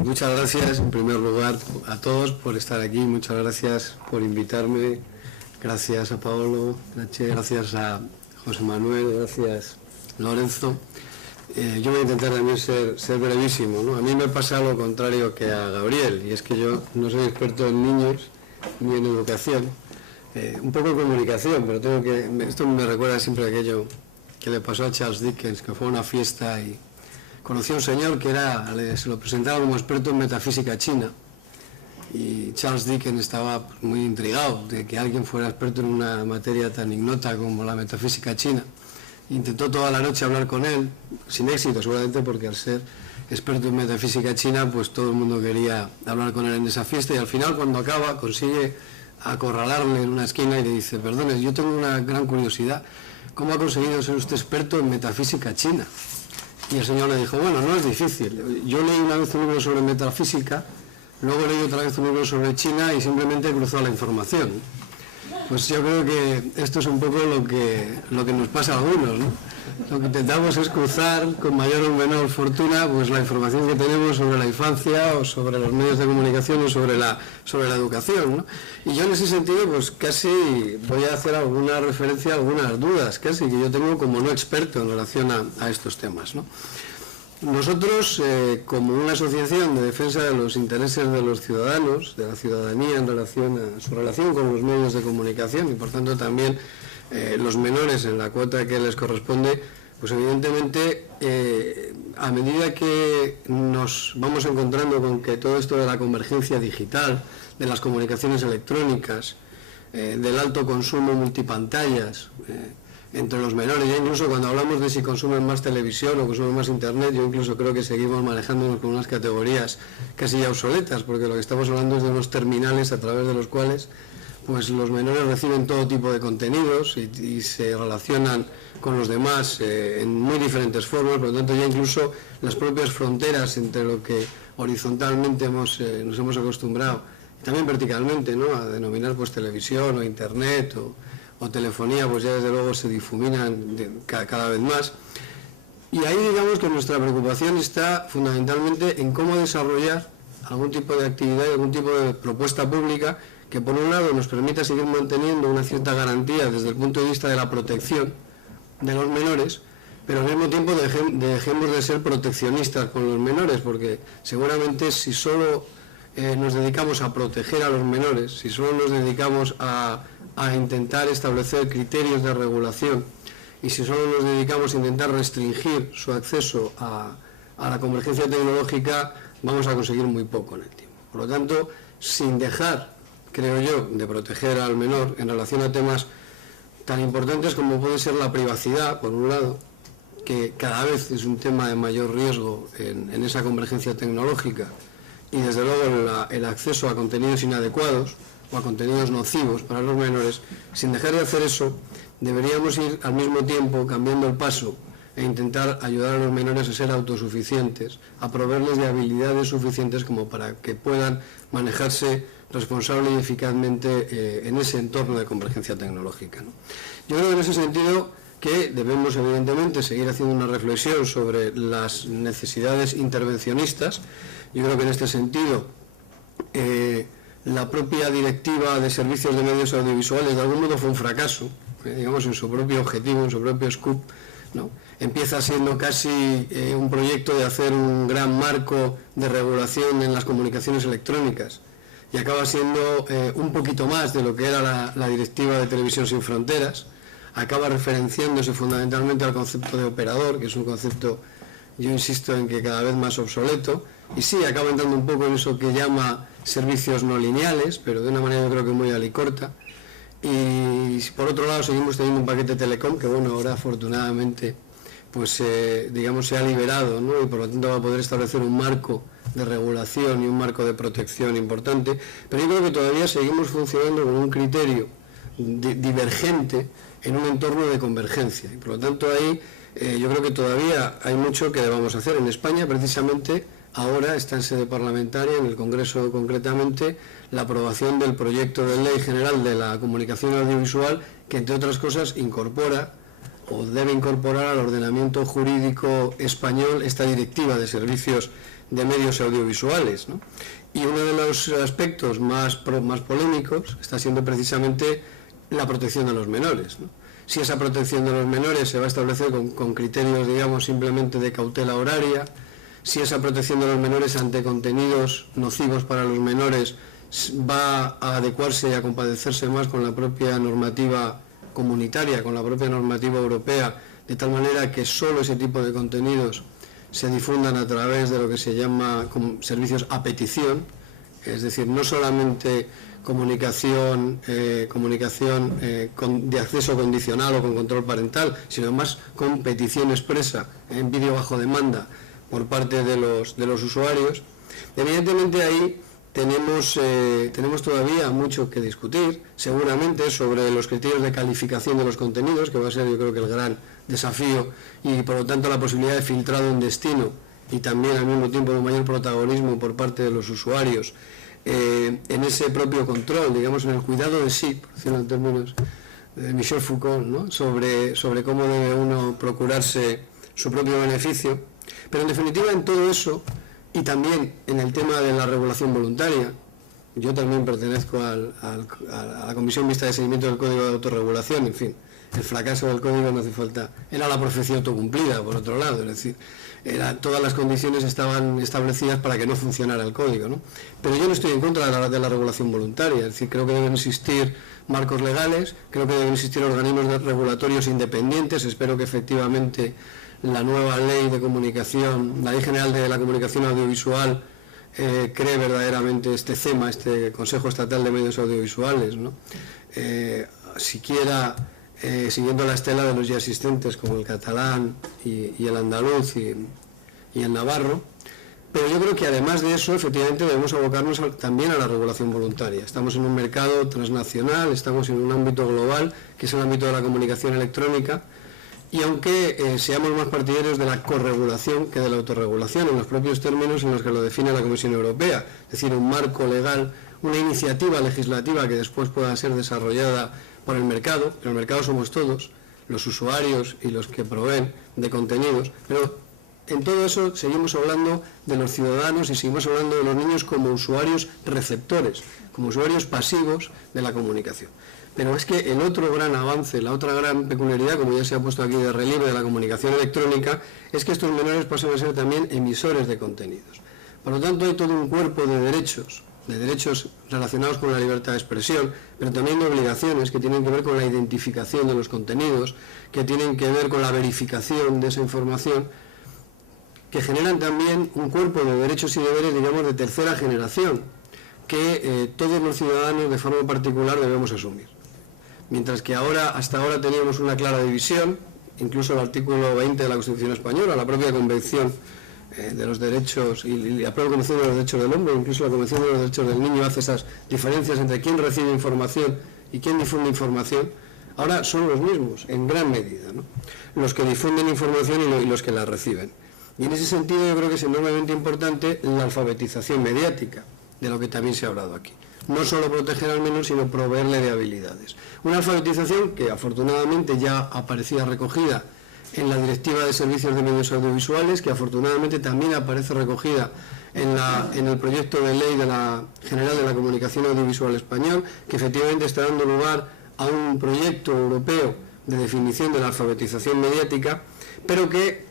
Pues muchas gracias en primer lugar a todos por estar aquí, muchas gracias por invitarme, gracias a Paolo, gracias a José Manuel, gracias Lorenzo. Yo voy a intentar también ser brevísimo, ¿no? A mí me pasa lo contrario que a Gabriel, y es que yo no soy experto en niños ni en educación, un poco en comunicación, pero esto me recuerda siempre a aquello que le pasó a Charles Dickens, que fue a una fiesta y conoció a un señor que se lo presentaba como experto en metafísica china, y Charles Dickens estaba muy intrigado de que alguien fuera experto en una materia tan ignota como la metafísica china. Intentó toda la noche hablar con él, sin éxito seguramente, porque al ser experto en metafísica china, pues todo el mundo quería hablar con él en esa fiesta, y al final, cuando acaba, consigue acorralarle en una esquina y le dice: perdone, yo tengo una gran curiosidad, ¿cómo ha conseguido ser usted experto en metafísica china? Y el señor le dijo: bueno, no es difícil, yo leí una vez un libro sobre metafísica, luego leí otra vez un libro sobre China y simplemente he cruzado la información. Pues yo creo que esto es un poco lo que nos pasa a algunos, ¿no? Lo que intentamos es cruzar con mayor o menor fortuna pues la información que tenemos sobre la infancia o sobre los medios de comunicación o sobre la educación, ¿no? Y yo en ese sentido pues casi voy a hacer alguna referencia a algunas dudas casi que yo tengo como no experto en relación a estos temas, ¿no? Nosotros, como una asociación de defensa de los intereses de los ciudadanos, de la ciudadanía en relación a su relación con los medios de comunicación y por tanto también los menores en la cuota que les corresponde, pues evidentemente a medida que nos vamos encontrando con que todo esto de la convergencia digital, de las comunicaciones electrónicas, del alto consumo multipantallas, entre los menores, ya incluso cuando hablamos de si consumen más televisión o consumen más internet, yo incluso creo que seguimos manejándonos con unas categorías casi ya obsoletas, porque lo que estamos hablando es de unos terminales a través de los cuales pues los menores reciben todo tipo de contenidos y se relacionan con los demás en muy diferentes formas. Por lo tanto, ya incluso las propias fronteras entre lo que horizontalmente nos hemos acostumbrado, y también verticalmente, ¿no?, a denominar pues televisión o internet o telefonía, pues ya desde luego se difuminan cada vez más. Y ahí digamos que nuestra preocupación está fundamentalmente en cómo desarrollar algún tipo de actividad y algún tipo de propuesta pública que por un lado nos permita seguir manteniendo una cierta garantía desde el punto de vista de la protección de los menores, pero al mismo tiempo dejemos de ser proteccionistas con los menores, porque seguramente si solo nos dedicamos a proteger a los menores, si solo nos dedicamos a intentar establecer criterios de regulación y si solo nos dedicamos a intentar restringir su acceso a la convergencia tecnológica, vamos a conseguir muy poco en el tiempo. Por lo tanto, sin dejar, creo yo, de proteger al menor en relación a temas tan importantes como puede ser la privacidad, por un lado, que cada vez es un tema de mayor riesgo en esa convergencia tecnológica, y desde luego el acceso a contenidos inadecuados o a contenidos nocivos para los menores. Sin dejar de hacer eso, deberíamos ir al mismo tiempo cambiando el paso e intentar ayudar a los menores a ser autosuficientes, a proveerles de habilidades suficientes como para que puedan manejarse responsable y eficazmente en ese entorno de convergencia tecnológica, ¿no? Yo creo que en ese sentido que debemos evidentemente seguir haciendo una reflexión sobre las necesidades intervencionistas. Yo creo que en este sentido la propia directiva de servicios de medios audiovisuales de algún modo fue un fracaso, digamos, en su propio objetivo, en su propio scoop, ¿no? Empieza siendo casi un proyecto de hacer un gran marco de regulación en las comunicaciones electrónicas y acaba siendo un poquito más de lo que era la directiva de Televisión Sin Fronteras. Acaba referenciándose fundamentalmente al concepto de operador, que es un concepto, yo insisto en que cada vez más obsoleto, y sí, acaba entrando un poco en eso que llama servicios no lineales, pero de una manera yo creo que muy alicorta. Y por otro lado seguimos teniendo un paquete telecom que, bueno, ahora afortunadamente pues digamos se ha liberado, ¿no?, y por lo tanto va a poder establecer un marco de regulación y un marco de protección importante, pero yo creo que todavía seguimos funcionando con un criterio divergente en un entorno de convergencia, y por lo tanto ahí yo creo que todavía hay mucho que debamos hacer. En España, precisamente, ahora está en sede parlamentaria, en el Congreso concretamente, la aprobación del proyecto de ley general de la comunicación audiovisual, que entre otras cosas incorpora o debe incorporar al ordenamiento jurídico español esta directiva de servicios de medios audiovisuales, ¿no? Y uno de los aspectos más polémicos está siendo precisamente la protección de los menores, ¿no? Si esa protección de los menores se va a establecer con criterios, digamos, simplemente de cautela horaria, si esa protección de los menores ante contenidos nocivos para los menores va a adecuarse y a compadecerse más con la propia normativa comunitaria, con la propia normativa europea, de tal manera que solo ese tipo de contenidos se difundan a través de lo que se llama servicios a petición, es decir, no solamente comunicación de acceso condicional o con control parental, sino además con petición expresa en vídeo bajo demanda por parte de los usuarios. Evidentemente ahí tenemos todavía mucho que discutir, seguramente sobre los criterios de calificación de los contenidos, que va a ser, yo creo que el gran desafío, y por lo tanto la posibilidad de filtrado en destino y también al mismo tiempo un mayor protagonismo por parte de los usuarios en ese propio control, digamos, en el cuidado de sí, por decirlo en términos de Michel Foucault, ¿no? sobre cómo debe uno procurarse su propio beneficio. Pero en definitiva, en todo eso, y también en el tema de la regulación voluntaria, yo también pertenezco a la Comisión Mixta de Seguimiento del Código de Autorregulación, en fin, el fracaso del código no hace falta, era la profecía autocumplida, por otro lado, es decir, todas las condiciones estaban establecidas para que no funcionara el código, ¿no? Pero yo no estoy en contra de la regulación voluntaria, es decir, creo que deben existir marcos legales, creo que deben existir organismos regulatorios independientes, espero que efectivamente la nueva ley de comunicación, la Ley General de la Comunicación Audiovisual, cree verdaderamente este CEMA, este Consejo Estatal de Medios Audiovisuales, ¿no? Siquiera siguiendo la estela de los ya existentes como el catalán y el andaluz y el navarro, pero yo creo que además de eso efectivamente debemos abocarnos también a la regulación voluntaria. Estamos en un mercado transnacional, estamos en un ámbito global que es el ámbito de la comunicación electrónica, y aunque seamos más partidarios de la corregulación que de la autorregulación en los propios términos en los que lo define la Comisión Europea, es decir, un marco legal, una iniciativa legislativa que después pueda ser desarrollada por el mercado, pero el mercado somos todos, los usuarios y los que proveen de contenidos, pero en todo eso seguimos hablando de los ciudadanos y seguimos hablando de los niños como usuarios receptores, como usuarios pasivos de la comunicación. Pero es que el otro gran avance, la otra gran peculiaridad, como ya se ha puesto aquí de relieve de la comunicación electrónica, es que estos menores pasan a ser también emisores de contenidos. Por lo tanto, hay todo un cuerpo de derechos relacionados con la libertad de expresión, pero también de obligaciones que tienen que ver con la identificación de los contenidos, que tienen que ver con la verificación de esa información, que generan también un cuerpo de derechos y deberes, digamos, de tercera generación, que todos los ciudadanos de forma particular debemos asumir. Mientras que hasta ahora teníamos una clara división, incluso el artículo 20 de la Constitución Española, la propia Convención de los Derechos y la propia Convención de los Derechos del Hombre, incluso la Convención de los Derechos del Niño hace esas diferencias entre quién recibe información y quién difunde información. Ahora son los mismos, en gran medida, ¿no? Los que difunden información y los que la reciben. Y en ese sentido yo creo que es enormemente importante la alfabetización mediática, de lo que también se ha hablado aquí. No solo proteger al menor, sino proveerle de habilidades. Una alfabetización que afortunadamente ya aparecía recogida en la Directiva de Servicios de Medios Audiovisuales, que afortunadamente también aparece recogida en el proyecto de ley de la General de la Comunicación Audiovisual Español, que efectivamente está dando lugar a un proyecto europeo de definición de la alfabetización mediática, pero que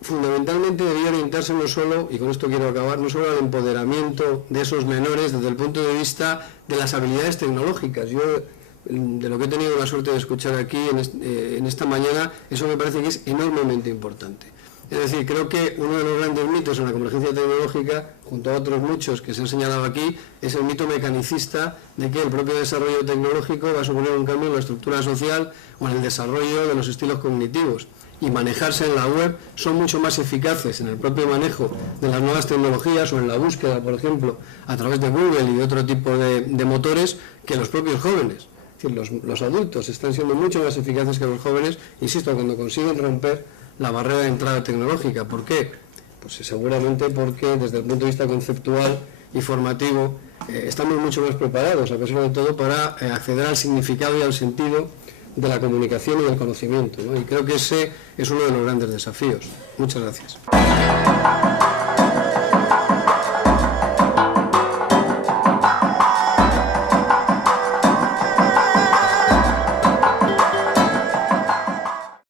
fundamentalmente debería orientarse no solo, y con esto quiero acabar, no solo al empoderamiento de esos menores desde el punto de vista de las habilidades tecnológicas. Yo, de lo que he tenido la suerte de escuchar aquí en esta mañana, eso me parece que es enormemente importante. Es decir, creo que uno de los grandes mitos en la convergencia tecnológica, junto a otros muchos que se han señalado aquí, es el mito mecanicista de que el propio desarrollo tecnológico va a suponer un cambio en la estructura social o en el desarrollo de los estilos cognitivos. Y manejarse en la web son mucho más eficaces en el propio manejo de las nuevas tecnologías o en la búsqueda, por ejemplo, a través de Google y de otro tipo de motores que los propios jóvenes. Es decir, los adultos están siendo mucho más eficaces que los jóvenes, insisto, cuando consiguen romper la barrera de entrada tecnológica. ¿Por qué? Pues seguramente porque desde el punto de vista conceptual y formativo estamos mucho más preparados, a pesar de todo, para acceder al significado y al sentido de la comunicación y del conocimiento, ¿no? Y creo que ese es uno de los grandes desafíos. Muchas gracias.